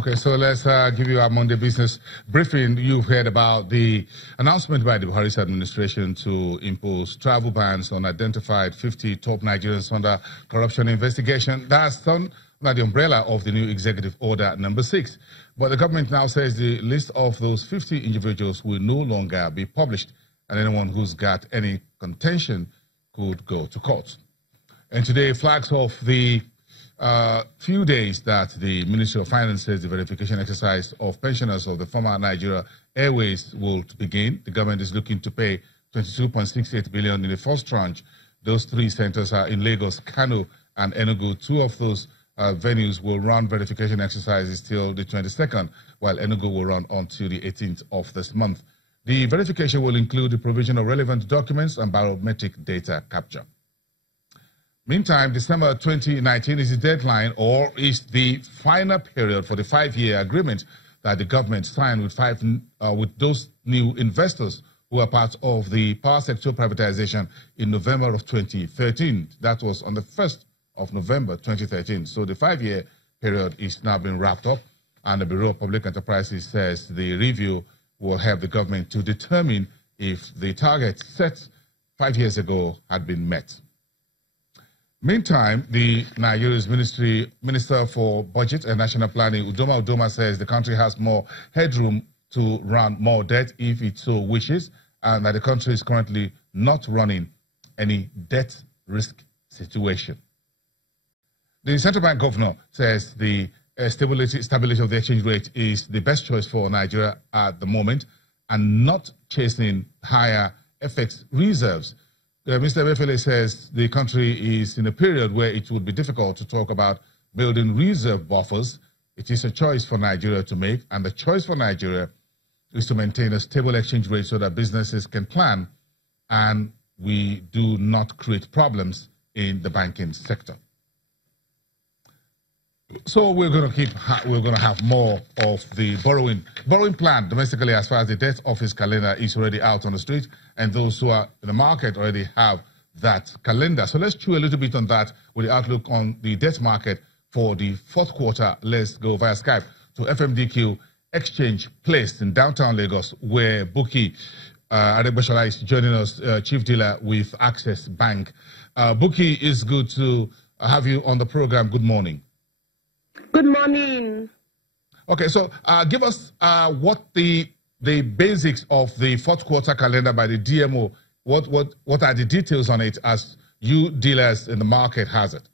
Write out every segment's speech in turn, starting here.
Okay, so let's give you our Monday business briefing. You've heard about the announcement by the Buhari's administration to impose travel bans on identified 50 top Nigerians under corruption investigation. That's done under the umbrella of the new Executive Order number 6. But the government now says the list of those 50 individuals will no longer be published, and anyone who's got any contention could go to court. And today flags off the few days that the Ministry of Finance says the verification exercise of pensioners of the former Nigeria Airways will begin. The government is looking to pay 22.68 billion in the first tranche. Those 3 centers are in Lagos, Kano, and Enugu. 2 of those venues will run verification exercises till the 22nd, while Enugu will run until the 18th of this month. The verification will include the provision of relevant documents and biometric data capture. Meantime, December 2019 is the deadline, or is the final period for the 5-year agreement that the government signed with those new investors who are part of the power sector privatization in November of 2013. That was on the 1st of November 2013. So the 5-year period is now being wrapped up, and the Bureau of Public Enterprises says the review will help the government to determine if the target set 5 years ago had been met. Meantime, the Nigeria's Minister for Budget and National Planning, Udoma, says the country has more headroom to run more debt if it so wishes, and that the country is currently not running any debt risk situation. The central bank governor says the stability of the exchange rate is the best choice for Nigeria at the moment, and not chasing higher FX reserves. Mr. Befele says the country is in a period where it would be difficult to talk about building reserve buffers. It is a choice for Nigeria to make, and the choice for Nigeria is to maintain a stable exchange rate so that businesses can plan and we do not create problems in the banking sector. So we're going to have more of the borrowing plan domestically, as far as the debt office calendar is already out on the street, and those who are in the market already have that calendar. So let's chew a little bit on that with the outlook on the debt market for the 4th quarter. Let's go via Skype to FMDQ Exchange Place in downtown Lagos, where Buki Aregbesola is joining us, chief dealer with Access Bank. Buki, it's good to have you on the program. Good morning. Good morning. Okay, so give us what the basics of the 4th quarter calendar by the DMO. What are the details on it as you dealers in the market has it?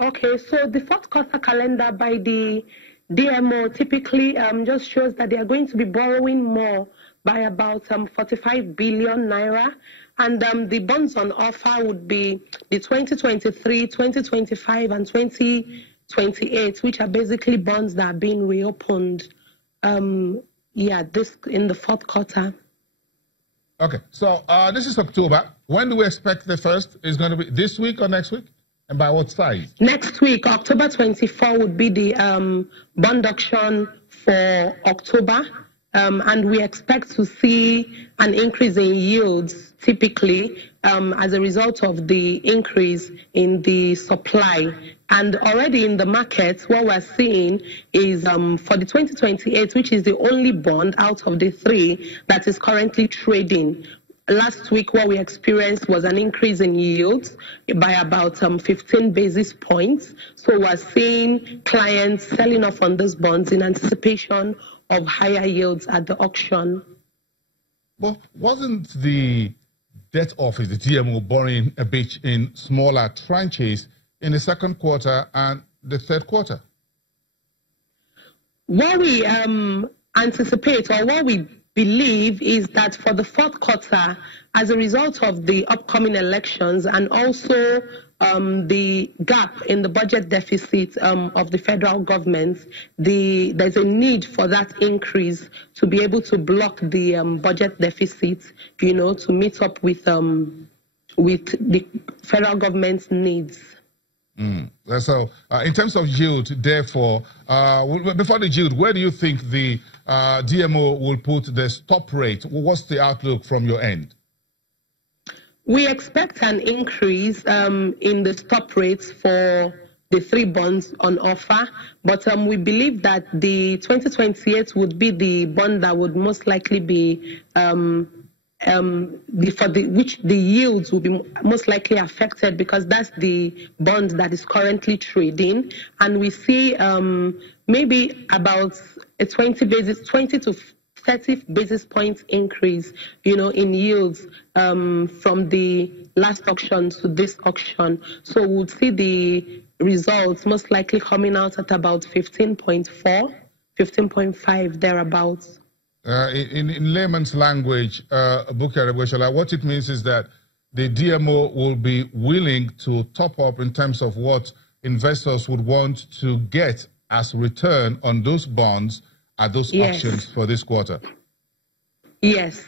Okay, so the 4th quarter calendar by the DMO typically just shows that they are going to be borrowing more by about 45 billion naira. And the bonds on offer would be the 2023, 2025, and 2028, which are basically bonds that are being reopened. This in the 4th quarter. Okay, so this is October. When do we expect the first? Is going to be this week or next week? And by what size? Next week, October 24 would be the bond auction for October. And we expect to see an increase in yields typically as a result of the increase in the supply. And already in the market, what we're seeing is for the 2028, which is the only bond out of the 3 that is currently trading. Last week, what we experienced was an increase in yields by about 15 basis points. So we're seeing clients selling off on those bonds in anticipation of higher yields at the auction. Well, wasn't the debt office, the DMO, borrowing a bit in smaller tranches in the 2nd quarter and the 3rd quarter? What we anticipate, or what we believe, is that for the 4th quarter, as a result of the upcoming elections and also the gap in the budget deficit of the federal government, there's a need for that increase to be able to block the budget deficit, to meet up with the federal government's needs. So in terms of yield, therefore, before the yield, where do you think the DMO will put the stop rate? What's the outlook from your end? We expect an increase in the stop rates for the 3 bonds on offer. But we believe that the 2028 would be the bond that would most likely be which the yields will be most likely affected, because that's the bond that is currently trading, and we see maybe about a 20 to 30 basis points increase, in yields from the last auction to this auction. So we'll see the results most likely coming out at about 15.4, 15.5 thereabouts. In layman's language, Aregbesola, what it means is that the DMO will be willing to top up in terms of what investors would want to get as return on those bonds at those auctions for this quarter. Yes.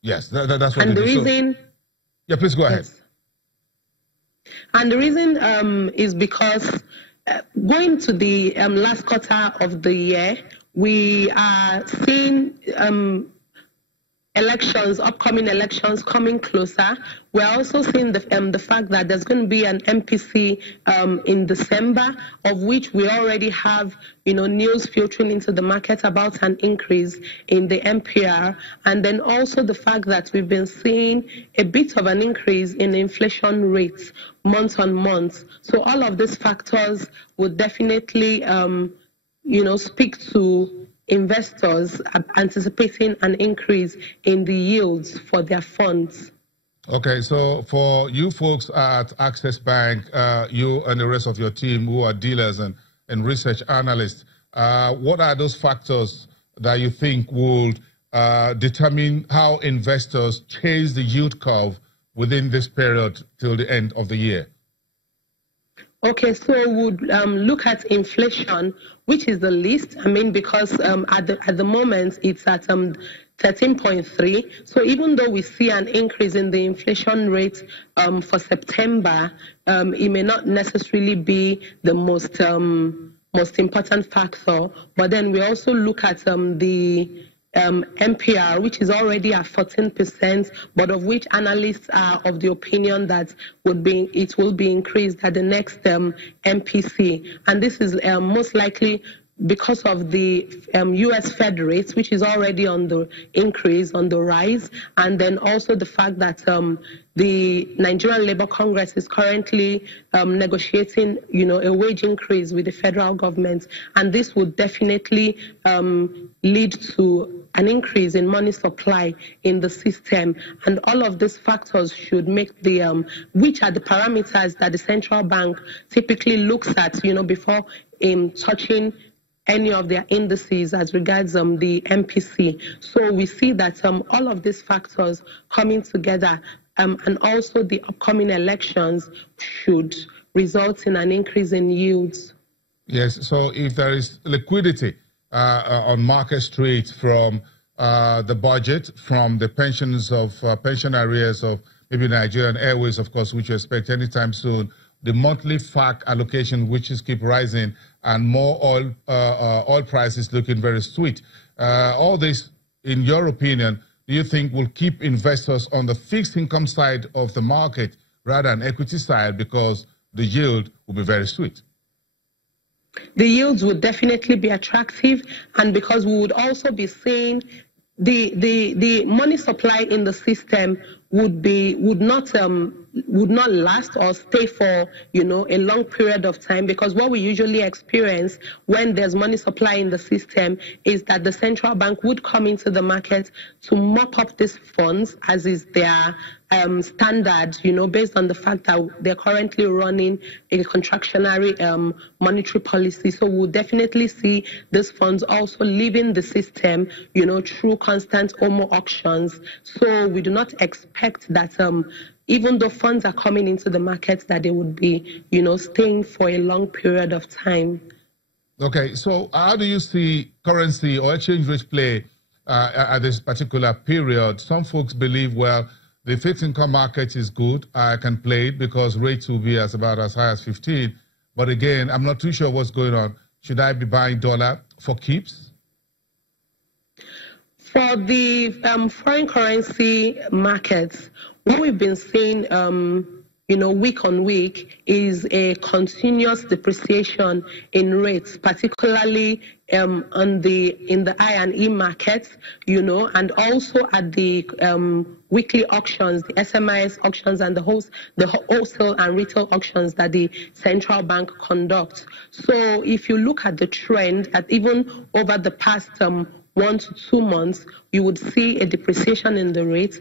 Yes, that's what and it the is. Reason, yeah, please go ahead. And the reason is because going to the last quarter of the year, we are seeing upcoming elections coming closer. We're also seeing the fact that there's going to be an MPC in December, of which we already have, news filtering into the market about an increase in the MPR, and then also the fact that we've been seeing a bit of an increase in inflation rates month on month. So all of these factors would definitely, speak to investors anticipating an increase in the yields for their funds. Okay, so for you folks at Access Bank, you and the rest of your team who are dealers and research analysts, what are those factors that you think would determine how investors chase the yield curve within this period till the end of the year? Okay, so we would look at inflation, which is the least. Because at the moment it's at 13.3. So even though we see an increase in the inflation rate for September, it may not necessarily be the most important factor. But then we also look at the MPR, which is already at 14%, but of which analysts are of the opinion that it will be increased at the next MPC. And this is most likely because of the U.S. Fed rates, which is already on the increase, on the rise, and then also the fact that the Nigerian Labour Congress is currently negotiating, a wage increase with the federal government, and this would definitely lead to an increase in money supply in the system. And all of these factors should make which are the parameters that the central bank typically looks at, before touching any of their indices as regards the MPC. So we see that all of these factors coming together and also the upcoming elections should result in an increase in yields. Yes, so if there is liquidity on Market Street from the budget, from the pensions of pension arrears of maybe Nigerian Airways, of course, which you expect anytime soon, the monthly FAC allocation, which is keep rising, and more oil prices looking very sweet. All this, in your opinion, do you think will keep investors on the fixed income side of the market rather than equity side, because the yield will be very sweet? The yields would definitely be attractive, and because we would also be seeing the money supply in the system would not last or stay for a long period of time, because what we usually experience when there's money supply in the system is that the central bank would come into the market to mop up these funds, as is their standard, based on the fact that they're currently running a contractionary monetary policy. So we'll definitely see these funds also leaving the system, through constant OMO auctions. So we do not expect that even though funds are coming into the market, that they would be, staying for a long period of time. Okay, so how do you see currency or exchange rate play at this particular period? Some folks believe, well, the fixed income market is good. I can play it because rates will be about as high as 15. But again, I'm not too sure what's going on. Should I be buying dollar for keeps? For the foreign currency markets, what we've been seeing week on week is a continuous depreciation in rates, particularly in the I and E markets, and also at the weekly auctions, the SMIS auctions, and the wholesale and retail auctions that the central bank conducts. So if you look at the trend, that even over the past 1 to 2 months, you would see a depreciation in the rates,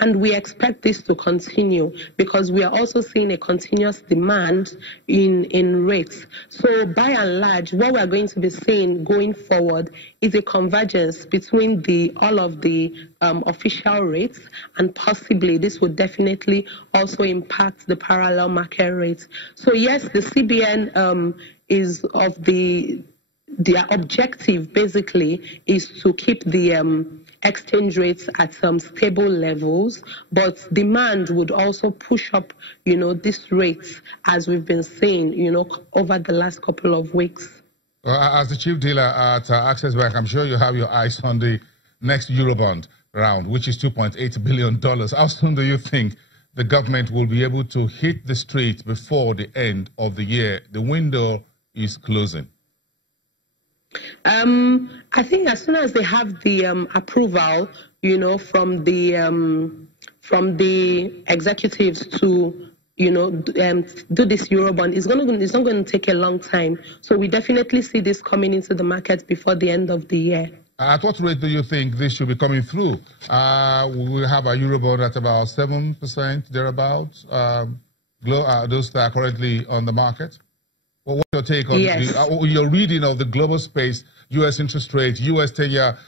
and we expect this to continue because we are also seeing a continuous demand in rates. So by and large, what we are going to be seeing going forward is a convergence between all of the official rates, and possibly this would definitely also impact the parallel market rates. So yes, the CBN is of their objective basically is to keep the exchange rates at some stable levels, but demand would also push up, these rates as we've been seeing, over the last couple of weeks. Well, as the chief dealer at Access Bank, I'm sure you have your eyes on the next Eurobond round, which is $2.8 billion. How soon do you think the government will be able to hit the streets before the end of the year? The window is closing. I think as soon as they have the approval, from the executives to, do this Eurobond, it's not going to take a long time. So we definitely see this coming into the market before the end of the year. At what rate do you think this should be coming through? We have a Eurobond at about 7%, thereabouts, those that are currently on the market. Well, what's your take on your reading of the global space, U.S. interest rate, U.S. 10-year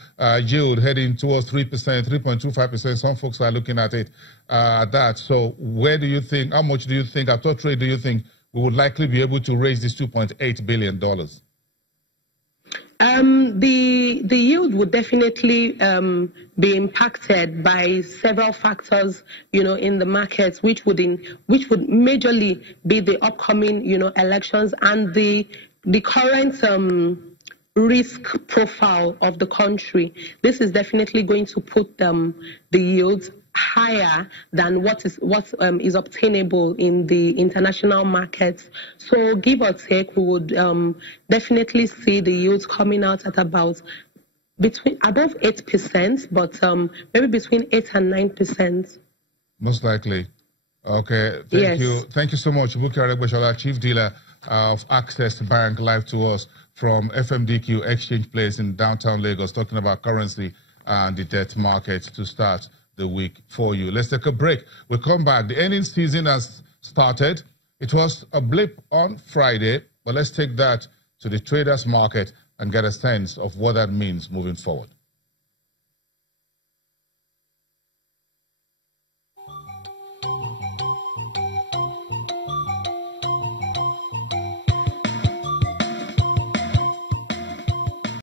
yield heading towards 3%, 3.25%? Some folks are looking at it at that. So where do you think, how much do you think, at what rate do you think we would likely be able to raise this $2.8 billion? The yield would definitely be impacted by several factors, in the markets, which would majorly be the upcoming, elections and the current risk profile of the country. This is definitely going to put the yields higher than what is obtainable in the international markets. So give or take, we would definitely see the yields coming out at about above 8%, but maybe between 8 and 9%. Most likely. Okay. Thank you. Thank you so much, Buki Aregbesola, Chief Dealer of Access Bank, live to us from FMDQ Exchange Place in downtown Lagos, talking about currency and the debt market to start the week for you. Let's take a break. We'll come back. The earnings season has started. It was a blip on Friday, but let's take that to the traders market and get a sense of what that means moving forward.